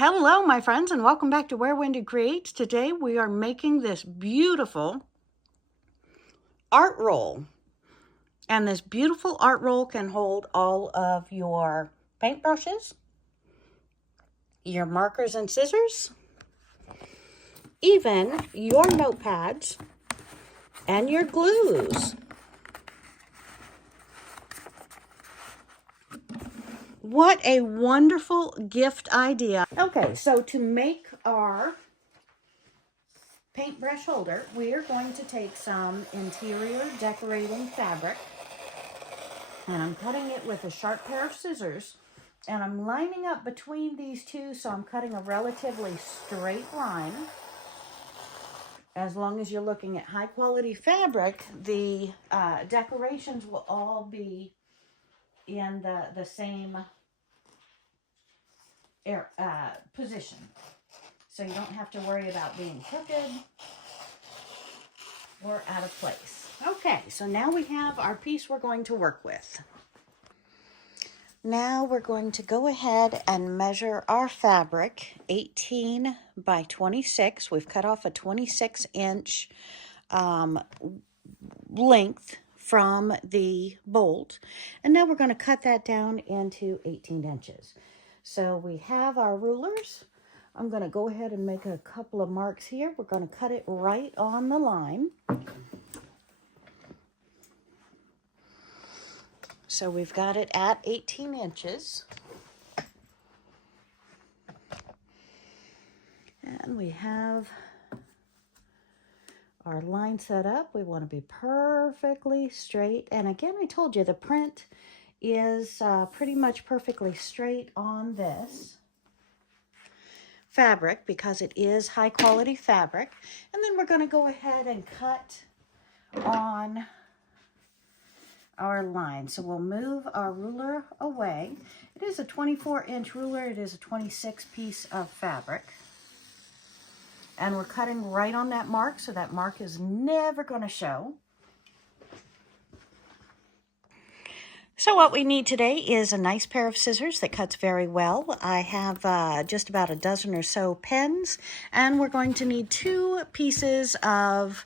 Hello, my friends, and welcome back to Where Wendy Creates. Today we are making this beautiful art roll. And this beautiful art roll can hold all of your paintbrushes, your markers and scissors, even your notepads and your glues. What a wonderful gift idea. Okay, so to make our paintbrush holder, we are going to take some interior decorating fabric, and I'm cutting it with a sharp pair of scissors, and I'm lining up between these two, so I'm cutting a relatively straight line. As long as you're looking at high quality fabric, the decorations will all be in the same position. So you don't have to worry about being crooked or out of place. Okay, so now we have our piece we're going to work with. Now we're going to go ahead and measure our fabric, 18 by 26. We've cut off a 26-inch length from the bolt. And now we're going to cut that down into 18 inches. So we have our rulers. I'm going to go ahead and make a couple of marks here. We're going to cut it right on the line. So we've got it at 18 inches. And we have our line set up. We want to be perfectly straight. And again, I told you the print is pretty much perfectly straight on this fabric because it is high quality fabric. And then we're going to go ahead and cut on our line. So we'll move our ruler away. It is a 24-inch ruler. It is a 26 piece of fabric. And we're cutting right on that mark, so that mark is never going to show. So what we need today is a nice pair of scissors that cuts very well. I have just about a dozen or so pens, and we're going to need 2 pieces of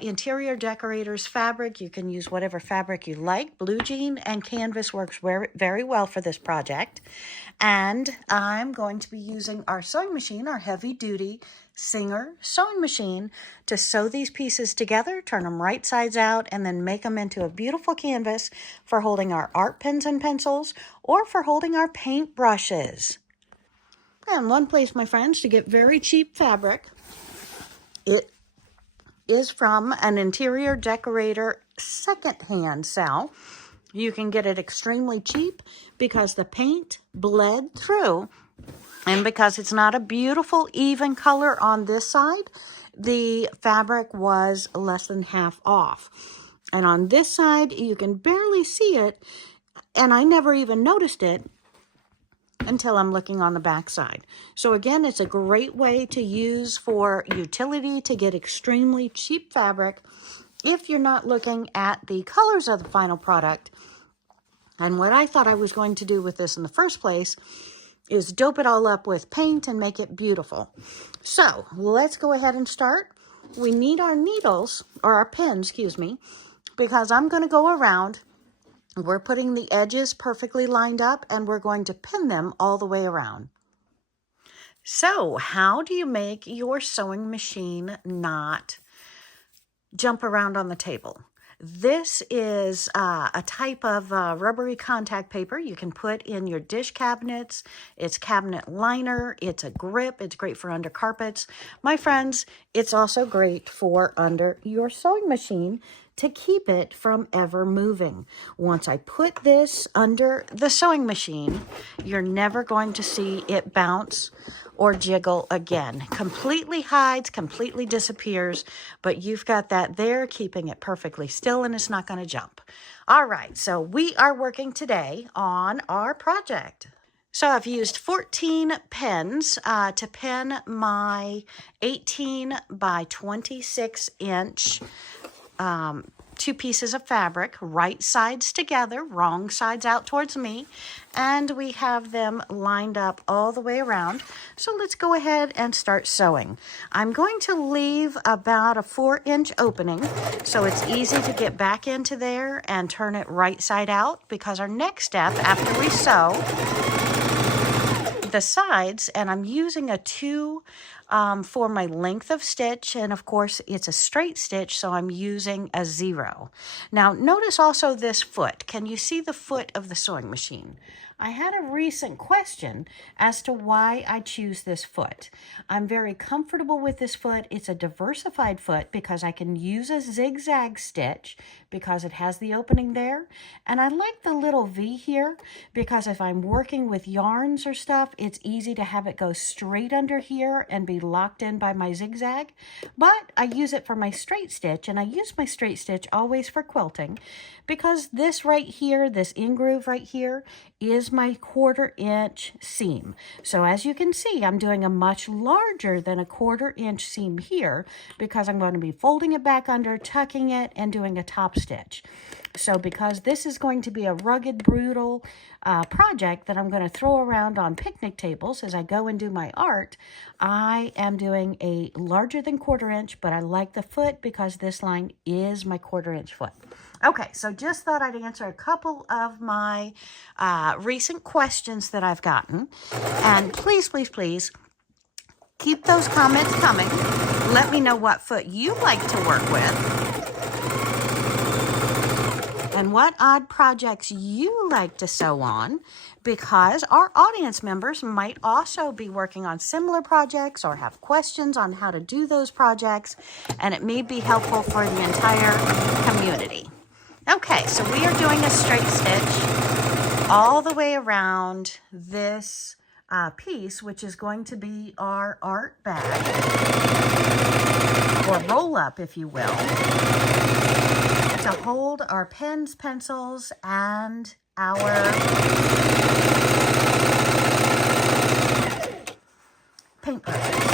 interior decorators fabric. You can use whatever fabric you like. Blue jean and canvas works very, very well for this project. And I'm going to be using our sewing machine, our heavy-duty Singer sewing machine, to sew these pieces together, turn them right sides out, and then make them into a beautiful canvas for holding our art pens and pencils or for holding our paint brushes. And one place, my friends, to get very cheap fabric, it is from an interior decorator secondhand sale. You can get it extremely cheap because the paint bled through, and because it's not a beautiful even color on this side, the fabric was less than half off. And on this side, you can barely see it, and I never even noticed it until I'm looking on the back side. So again, it's a great way to use for utility to get extremely cheap fabric if you're not looking at the colors of the final product. And what I thought I was going to do with this in the first place is dope it all up with paint and make it beautiful. So let's go ahead and start. We need our needles, or our pins, excuse me, because I'm going to go around. We're putting the edges perfectly lined up, and we're going to pin them all the way around. So how do you make your sewing machine not jump around on the table? This is a type of rubbery contact paper you can put in your dish cabinets. It's cabinet liner. It's a grip. It's great for under carpets. My friends, it's also great for under your sewing machine to keep it from ever moving. Once I put this under the sewing machine, you're never going to see it bounce or jiggle again. Completely hides, completely disappears, but you've got that there keeping it perfectly still, and it's not going to jump. All right, so we are working today on our project. So I've used 14 pens to pen my 18 by 26 inch two pieces of fabric, right sides together, wrong sides out towards me, and we have them lined up all the way around. So let's go ahead and start sewing. I'm going to leave about a 4-inch opening so it's easy to get back into there and turn it right side out, because our next step after we sew the sides, and I'm using a 2 for my length of stitch, and of course it's a straight stitch, so I'm using a 0. Now notice also this foot. Can you see the foot of the sewing machine? I had a recent question as to why I choose this foot. I'm very comfortable with this foot. It's a diversified foot because I can use a zigzag stitch because it has the opening there. And I like the little V here because if I'm working with yarns or stuff, it's easy to have it go straight under here and be locked in by my zigzag. But I use it for my straight stitch, and I use my straight stitch always for quilting because this right here, this in-groove right here, is my 1/4 inch seam. So as you can see, I'm doing a much larger than a 1/4 inch seam here because I'm going to be folding it back under, tucking it, and doing a top stitch. So because this is going to be a rugged, brutal project that I'm going to throw around on picnic tables as I go and do my art, I am doing a larger than 1/4 inch, but I like the foot because this line is my 1/4 inch foot. Okay, so just thought I'd answer a couple of my recent questions that I've gotten. And please, please, please, keep those comments coming. Let me know what foot you like to work with and what odd projects you like to sew on, because our audience members might also be working on similar projects or have questions on how to do those projects, and it may be helpful for the entire community. Okay, so we are doing a straight stitch all the way around this piece, which is going to be our art bag, or roll up, if you will, to hold our pens, pencils, and our paintbrushes.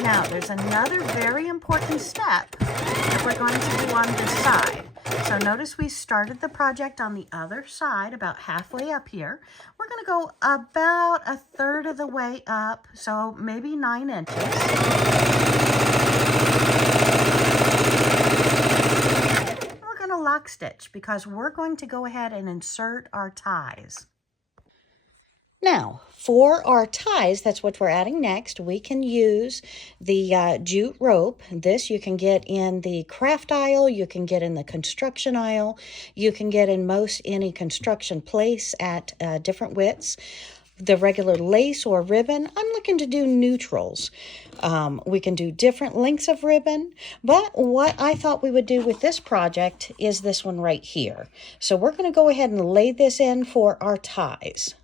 Now, there's another very important step that we're going to do on this side. So notice we started the project on the other side, about halfway up here. We're going to go about 1/3 of the way up, so maybe 9 inches. We're going to lock stitch because we're going to go ahead and insert our ties. Now, for our ties, that's what we're adding next. We can use the jute rope. This you can get in the craft aisle, you can get in the construction aisle, you can get in most any construction place at different widths. The regular lace or ribbon, I'm looking to do neutrals. We can do different lengths of ribbon, but what I thought we would do with this project is this one right here. So we're going to go ahead and lay this in for our ties.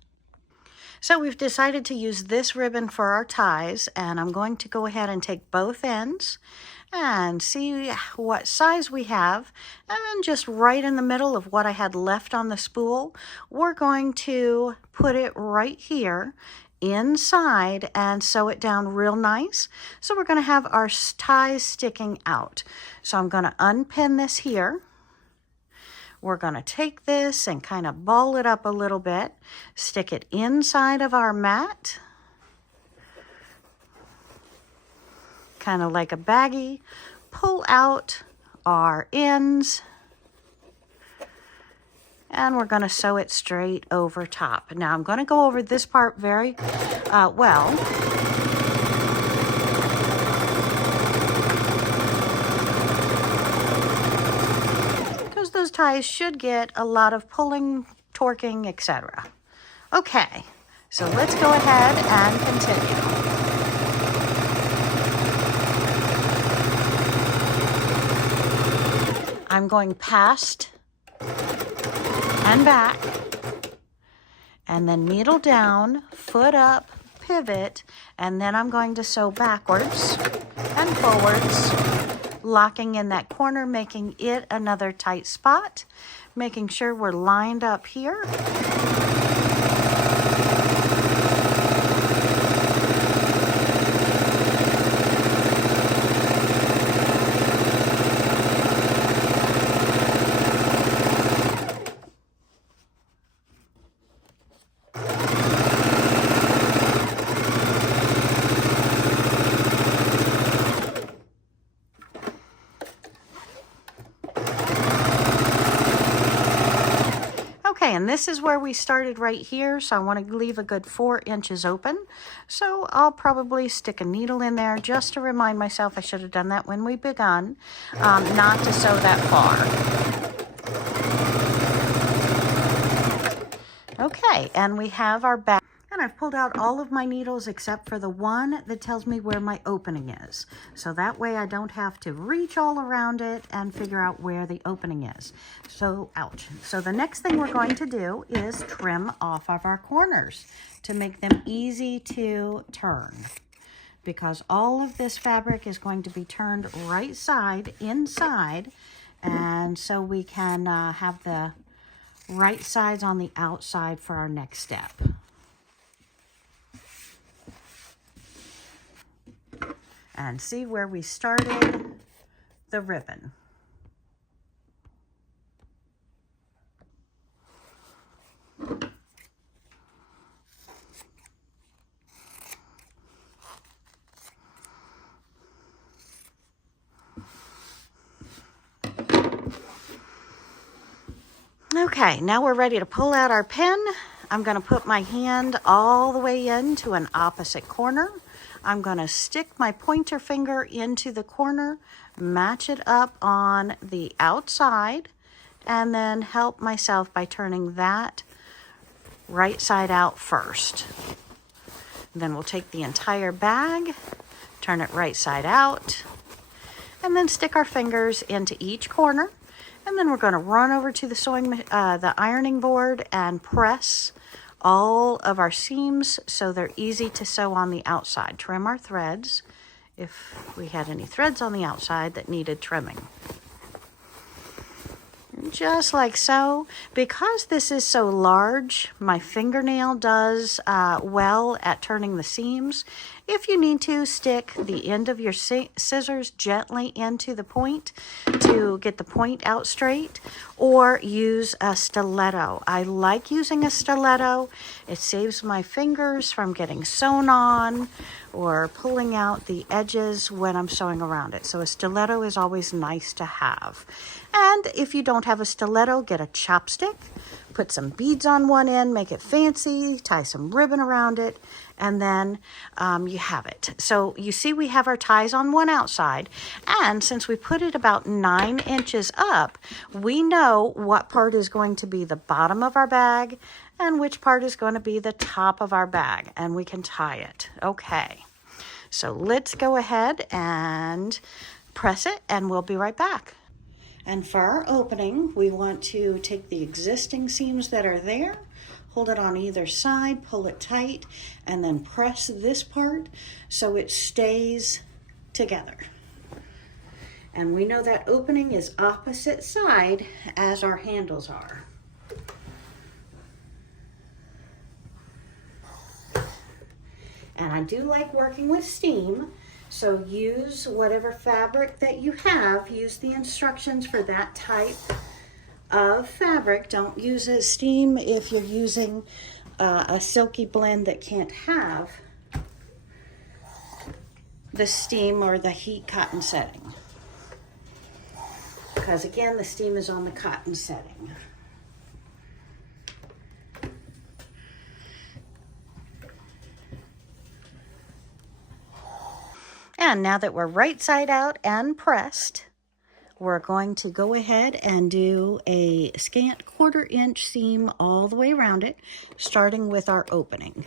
So we've decided to use this ribbon for our ties, and I'm going to go ahead and take both ends and see what size we have. And then just right in the middle of what I had left on the spool, we're going to put it right here inside and sew it down real nice. So we're going to have our ties sticking out. So I'm going to unpin this here. We're going to take this and kind of ball it up a little bit, stick it inside of our mat, kind of like a baggie, pull out our ends, and we're going to sew it straight over top. Now I'm going to go over this part very well. Those ties should get a lot of pulling, torquing, etc. Okay, so let's go ahead and continue. I'm going past and back, and then needle down, foot up, pivot, and then I'm going to sew backwards and forwards, locking in that corner, making it another tight spot, making sure we're lined up here. Okay, and this is where we started right here, so I want to leave a good 4 inches open. So I'll probably stick a needle in there just to remind myself, I should have done that when we begun, not to sew that far. Okay, and we have our back. And I've pulled out all of my needles except for the one that tells me where my opening is. So that way I don't have to reach all around it and figure out where the opening is. So, ouch. So the next thing we're going to do is trim off of our corners to make them easy to turn. Because all of this fabric is going to be turned right side inside. And so we can have the right sides on the outside for our next step. And see where we started the ribbon. Okay, now we're ready to pull out our pen. I'm going to put my hand all the way into an opposite corner. I'm going to stick my pointer finger into the corner, match it up on the outside, and then help myself by turning that right side out first. Then we'll take the entire bag, turn it right side out, and then stick our fingers into each corner. And then we're going to run over to the ironing board and press all of our seams so they're easy to sew on the outside. Trim our threads if we had any threads on the outside that needed trimming. Just like so. Because this is so large, my fingernail does well at turning the seams. If you need to, stick the end of your scissors gently into the point to get the point out straight, or use a stiletto. I like using a stiletto. It saves my fingers from getting sewn on or pulling out the edges when I'm sewing around it. So a stiletto is always nice to have. And if you don't have a stiletto, get a chopstick. Put some beads on one end, make it fancy, tie some ribbon around it, and then you have it. So you see we have our ties on one outside, and since we put it about 9 inches up, we know what part is going to be the bottom of our bag and which part is going to be the top of our bag, and we can tie it. Okay, so let's go ahead and press it, and we'll be right back. And for our opening, we want to take the existing seams that are there, hold it on either side, pull it tight, and then press this part so it stays together. And we know that opening is opposite side as our handles are. And I do like working with steam. So use whatever fabric that you have. Use the instructions for that type of fabric. Don't use a steam if you're using a silky blend that can't have the steam or the heat cotton setting. Because again, the steam is on the cotton setting. And now that we're right side out and pressed, we're going to go ahead and do a scant 1/4 inch seam all the way around it, starting with our opening.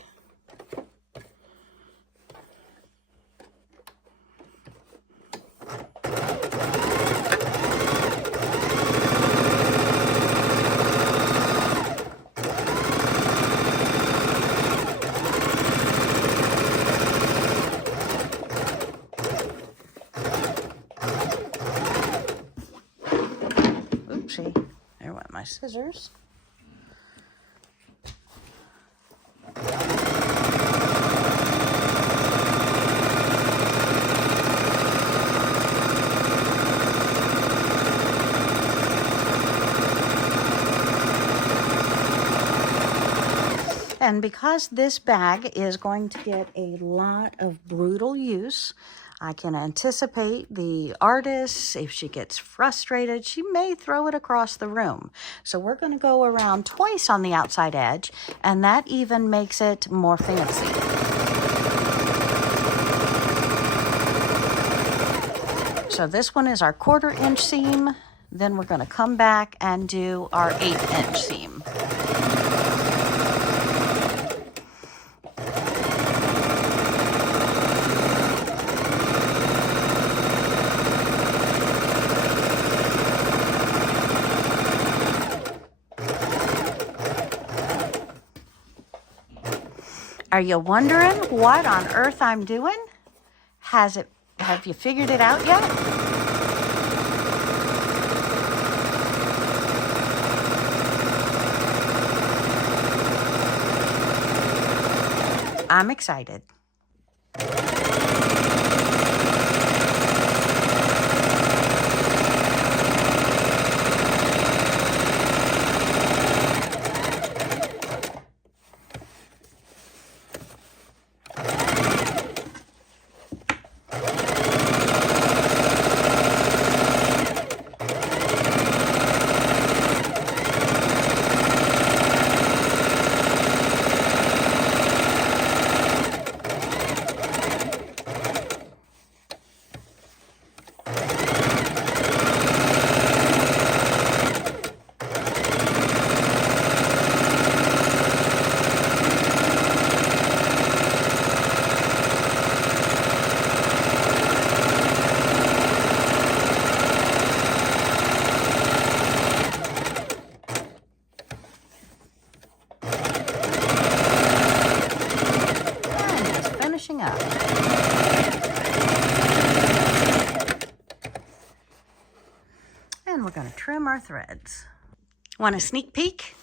Oopsie, there went my scissors. And because this bag is going to get a lot of brutal use, I can anticipate the artist, if she gets frustrated, she may throw it across the room. So we're going to go around twice on the outside edge, and that even makes it more fancy. So this one is our 1/4 inch seam. Then we're going to come back and do our 1/8 inch seam. Are you wondering what on earth I'm doing? Have you figured it out yet? I'm excited. Up. And we're going to trim our threads. Want a sneak peek?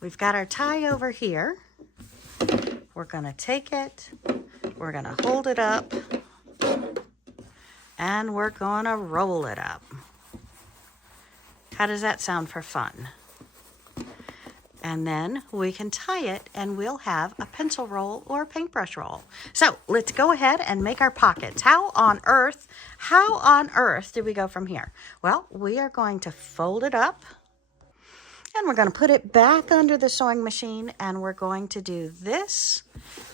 We've got our tie over here. We're going to take it, we're going to hold it up, and we're going to roll it up. How does that sound for fun? And then we can tie it and we'll have a pencil roll or a paintbrush roll. So let's go ahead and make our pockets. How on earth did we go from here? Well, we are going to fold it up and we're going to put it back under the sewing machine, and we're going to do this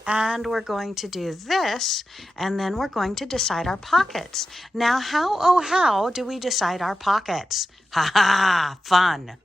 and we're going to do this, and then we're going to decide our pockets. Now, how do we decide our pockets? Ha ha, fun.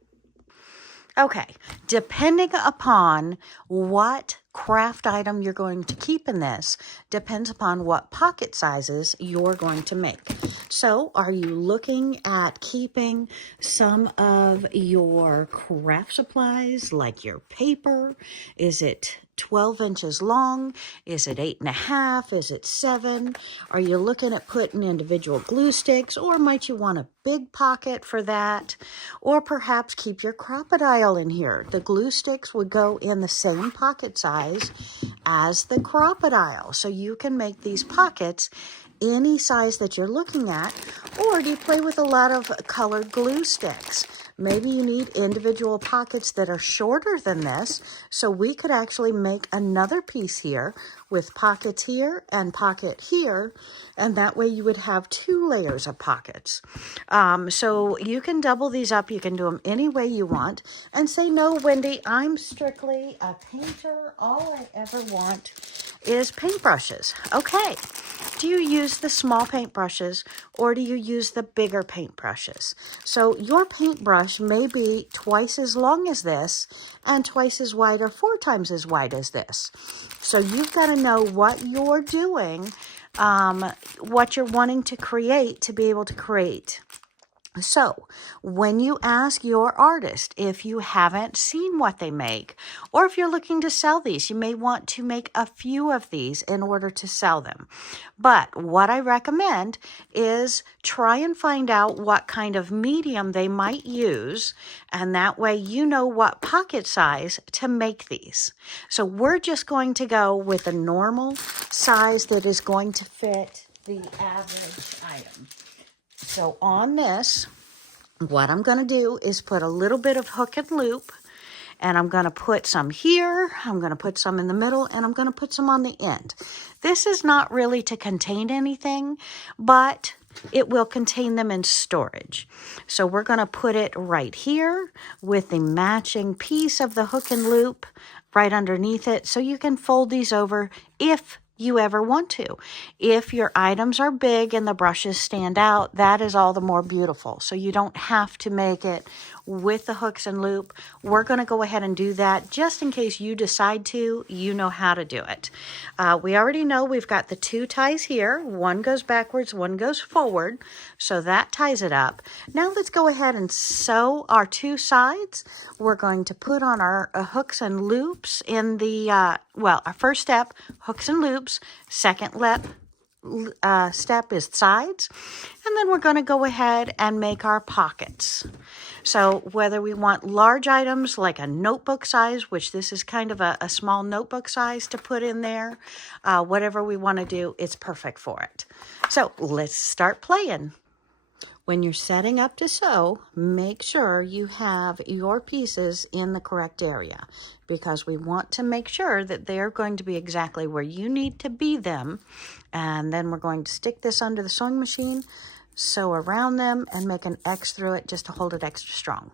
Okay, depending upon what craft item you're going to keep in this, depends upon what pocket sizes you're going to make. So, are you looking at keeping some of your craft supplies, like your paper? Is it 12 inches long? Is it 8.5? Is it 7? Are you looking at putting individual glue sticks, or might you want a big pocket for that? Or perhaps keep your crocodile in here. The glue sticks would go in the same pocket size as the crocodile, so you can make these pockets any size that you're looking at. Or do you play with a lot of colored glue sticks? Maybe you need individual pockets that are shorter than this, so we could actually make another piece here with pockets here and pocket here, and that way you would have 2 layers of pockets. So you can double these up. You can do them any way you want. And say, no, Wendy, I'm strictly a painter. All I ever want is paintbrushes. Okay. Do you use the small paintbrushes, or do you use the bigger paintbrushes? So your paintbrush may be twice as long as this and twice as wide or 4 times as wide as this. So you've got to know what you're doing, what you're wanting to create to be able to create. So, when you ask your artist if you haven't seen what they make, or if you're looking to sell these, you may want to make a few of these in order to sell them. But what I recommend is try and find out what kind of medium they might use, and that way you know what pocket size to make these. So we're just going to go with a normal size that is going to fit the average item. So on this, what I'm going to do is put a little bit of hook and loop, And I'm going to put some here, I'm going to put some in the middle, and I'm going to put some on the end. This is not really to contain anything, but it will contain them in storage. So we're going to put it right here with the matching piece of the hook and loop right underneath it, so you can fold these over if you ever want to. If your items are big and the brushes stand out, that is all the more beautiful. So you don't have to make it with the hooks and loop. We're going to go ahead and do that just in case you decide to. You know how to do it. We already know we've got the 2 ties here. One goes backwards, one goes forward. So that ties it up. Now let's go ahead and sew our 2 sides. We're going to put on our hooks and loops in the, our first step, hooks and loops. Second step is sides. And then we're going to go ahead and make our pockets. So whether we want large items like a notebook size, which this is kind of a small notebook size to put in there, whatever we want to do, it's perfect for it. So let's start playing. When you're setting up to sew, make sure you have your pieces in the correct area, because we want to make sure that they're going to be exactly where you need to be them. And then we're going to stick this under the sewing machine, sew around them, and make an X through it just to hold it extra strong.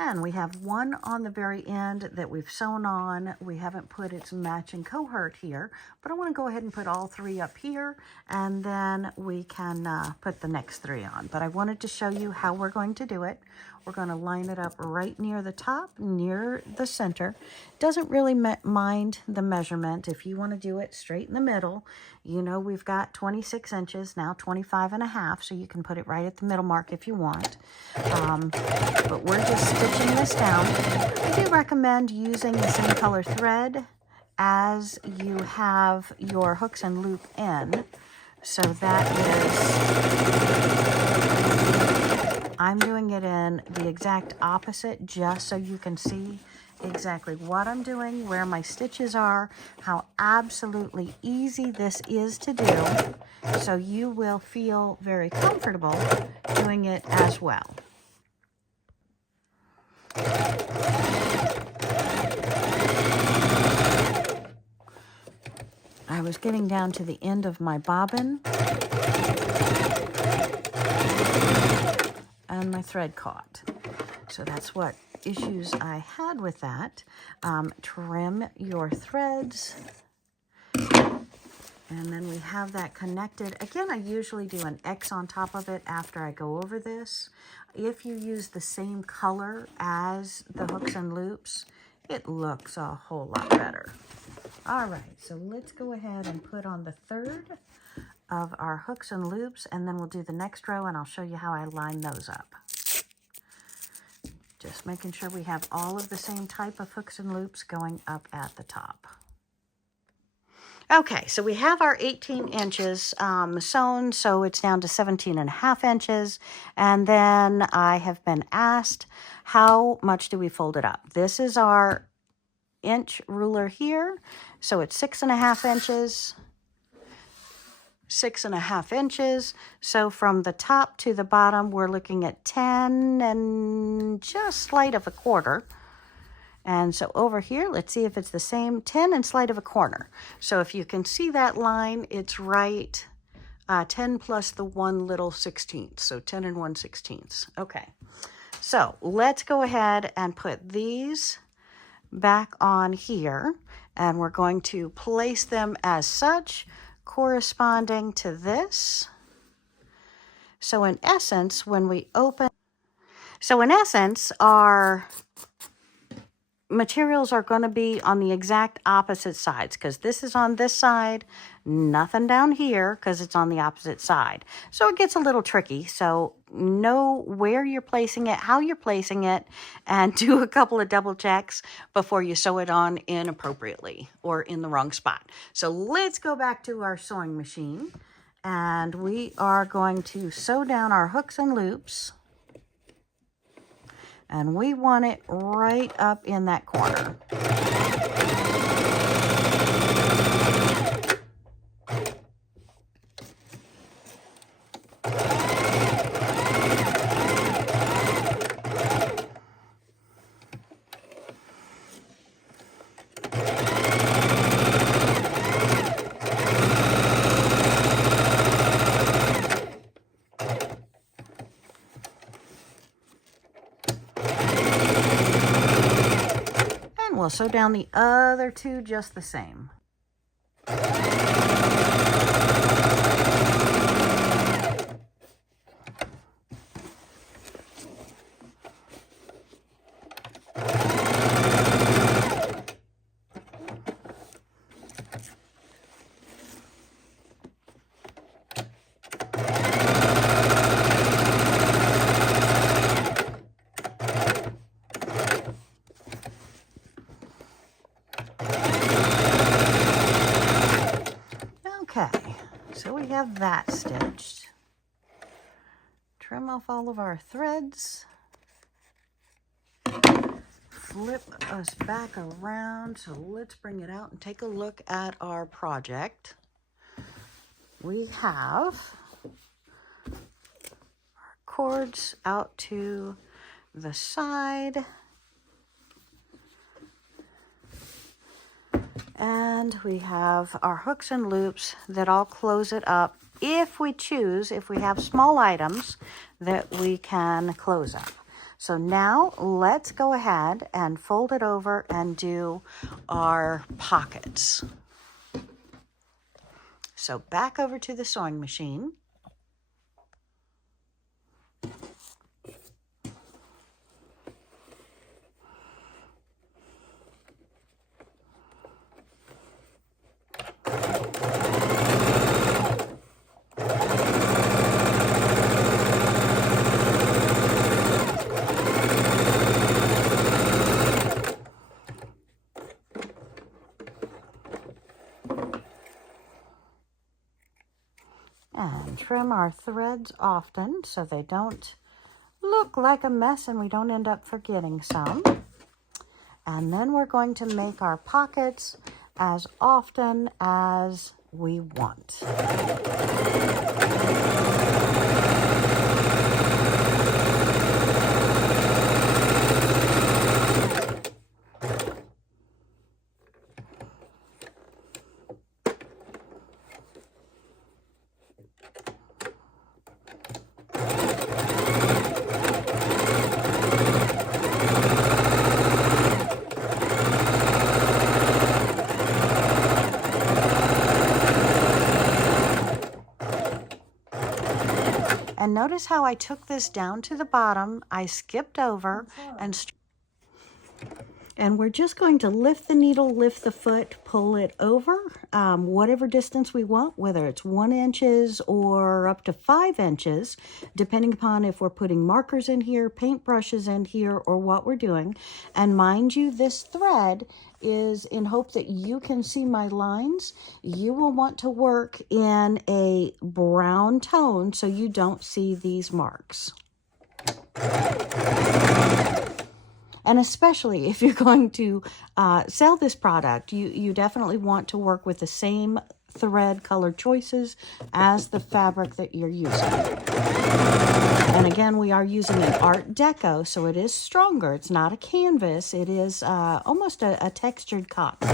And we have one on the very end that we've sewn on. We haven't put its matching cohort here, but I want to go ahead and put all 3 up here, and then we can put the next 3 on. But I wanted to show you how we're going to do it. We're going to line it up right near the top, near the center. Doesn't really mind the measurement. If you want to do it straight in the middle, you know we've got 26 inches, now 25.5, so you can put it right at the middle mark if you want. But we're just stitching this down. I do recommend using the same color thread as you have your hooks and loop in. So that is... I'm doing it in the exact opposite just so you can see exactly what I'm doing, where my stitches are, how absolutely easy this is to do. So you will feel very comfortable doing it as well. I was getting down to the end of my bobbin, and my thread caught. So that's what issues I had with that. Trim your threads. And then we have that connected. Again, I usually do an X on top of it after I go over this. If you use the same color as the hooks and loops, it looks a whole lot better. All right, so let's go ahead and put on the 3rd of our hooks and loops, and then we'll do the next row, and I'll show you how I line those up. Just making sure we have all of the same type of hooks and loops going up at the top. Okay, so we have our 18 inches sewn, so it's down to 17.5 inches. And then I have been asked, how much do we fold it up? This is our inch ruler here, so it's 6.5 inches. 6.5 inches. So from the top to the bottom, we're looking at 10 and just slight of a quarter. And so over here, let's see if it's the same, 10 and slight of a corner. So if you can see that line, it's right 10 plus the 1 little 16th. So 10 and 1/16. Okay. So let's go ahead and put these back on here. And we're going to place them as such, corresponding to this. So in essence, when we open, our materials are going to be on the exact opposite sides, because this is on this side, nothing down here because it's on the opposite side. So it gets a little tricky. So know where you're placing it, how you're placing it, and do a couple of double checks before you sew it on inappropriately or in the wrong spot. So let's go back to our sewing machine, and we are going to sew down our hooks and loops. And we want it right up in that corner. we'll sew down the other two just the same. Okay, so we have that stitched. Trim off all of our threads. Flip us back around. So let's bring it out and take a look at our project. We have our cords out to the side. And we have our hooks and loops that all close it up if we choose, if we have small items that we can close up. So now let's go ahead and fold it over and do our pockets. So back over to the sewing machine. And trim our threads often so they don't look like a mess and we don't end up forgetting some. And then we're going to make our pockets as often as we want. And notice how I took this down to the bottom. I skipped over and we're just going to lift the needle, lift the foot, pull it over, whatever distance we want, whether it's 1 inch or up to 5 inches, depending upon if we're putting markers in here, paintbrushes in here, or what we're doing. And mind you, this thread is in hope that you can see my lines. You will want to work in a brown tone so you don't see these marks. And especially if you're going to sell this product, you definitely want to work with the same thread color choices as the fabric that you're using. And again, we are using an Art Deco, so it is stronger. It's not a canvas. It is almost a textured cotton.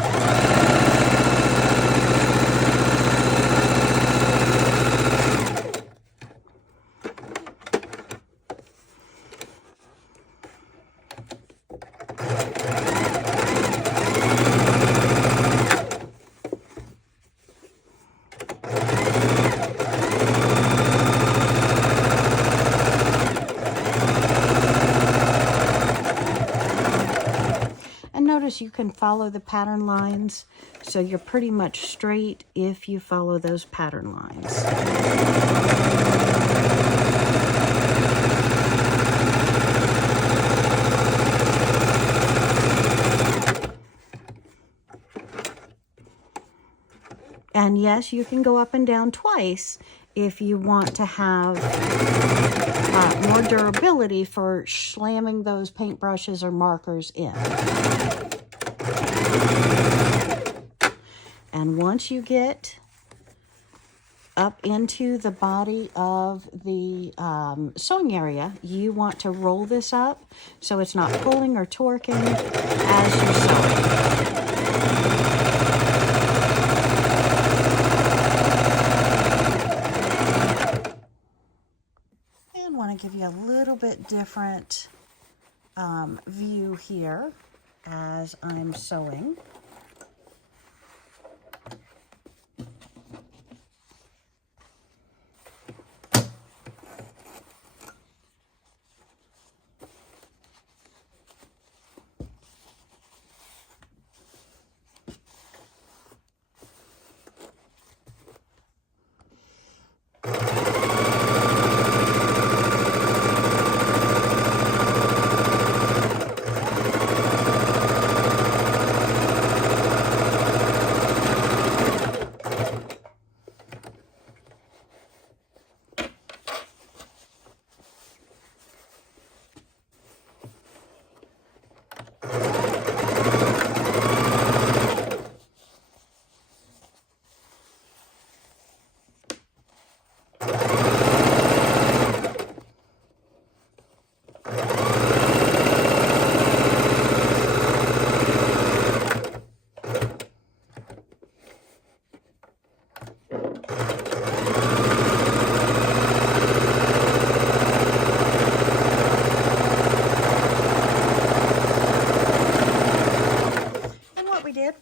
Notice you can follow the pattern lines, so you're pretty much straight if you follow those pattern lines. And yes, you can go up and down twice if you want to have more durability for slamming those paintbrushes or markers in. And once you get up into the body of the sewing area, you want to roll this up so it's not pulling or torquing as you're sewing. And want to give you a little bit different view here. as I'm sewing.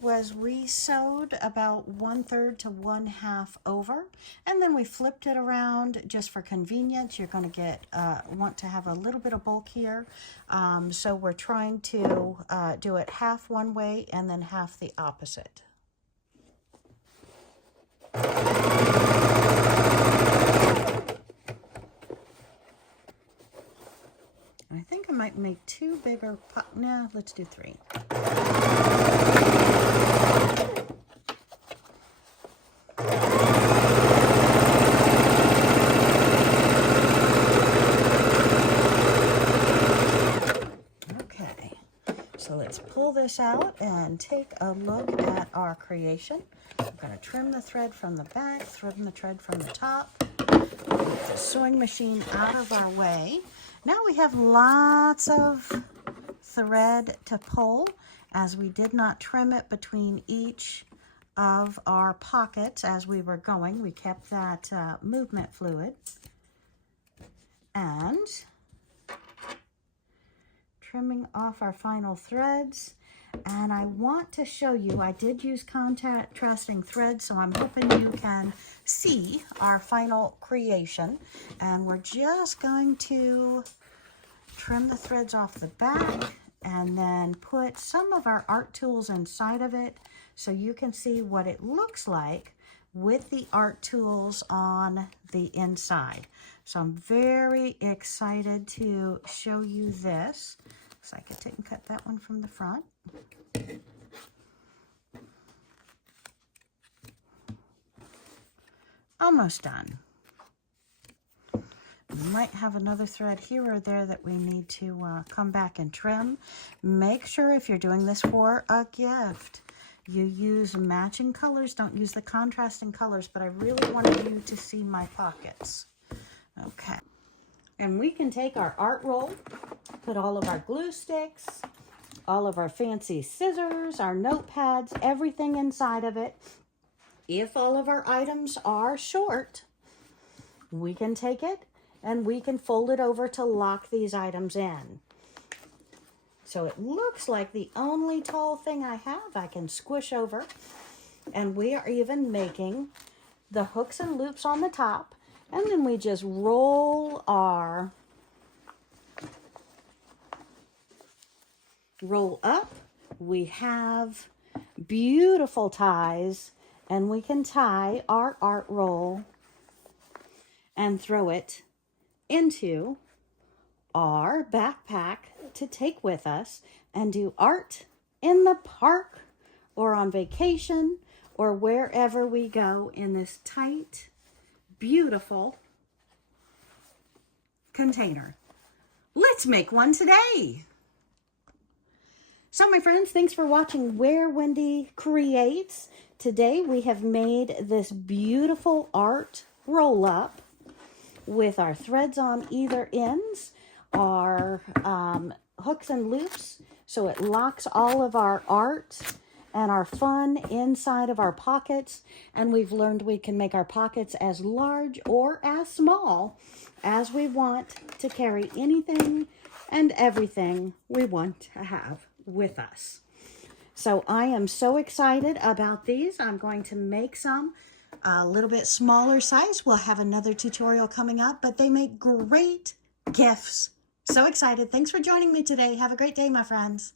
Was we sewed about 1/3 to 1/2 over, and then we flipped it around just for convenience. You're going to get want to have a little bit of bulk here, so we're trying to do it half one way and then half the opposite. I think I might make 2 bigger no, let's do 3. So let's pull this out and take a look at our creation. I'm going to trim the thread from the back, trim the thread from the top, get the sewing machine out of our way. Now we have lots of thread to pull, as we did not trim it between each of our pockets as we were going. We kept that movement fluid. And trimming off our final threads, and I want to show you, I did use contrasting threads, so I'm hoping you can see our final creation. And we're just going to trim the threads off the back and then put some of our art tools inside of it so you can see what it looks like with the art tools on the inside. So I'm very excited to show you this. So I didn't cut that one from the front. Almost done. We might have another thread here or there that we need to come back and trim. Make sure if you're doing this for a gift, you use matching colors. Don't use the contrasting colors, but I really wanted you to see my pockets. Okay. And we can take our art roll, put all of our glue sticks, all of our fancy scissors, our notepads, everything inside of it. If all of our items are short, we can take it and we can fold it over to lock these items in. So it looks like the only tall thing I have I can squish over. And we are even making the hooks and loops on the top. And then we just roll up. We have beautiful ties, and we can tie our art roll and throw it into our backpack to take with us and do art in the park or on vacation or wherever we go in this tight, beautiful container. Let's make one today. So my friends, thanks for watching Where Wendy Creates. Today we have made this beautiful art roll up with our threads on either ends, our hooks and loops, so it locks all of our art and our fun inside of our pockets. And we've learned we can make our pockets as large or as small as we want to carry anything and everything we want to have with us. So I am so excited about these. I'm going to make some a little bit smaller size. We'll have another tutorial coming up, but they make great gifts. So excited. Thanks for joining me today. Have a great day, my friends.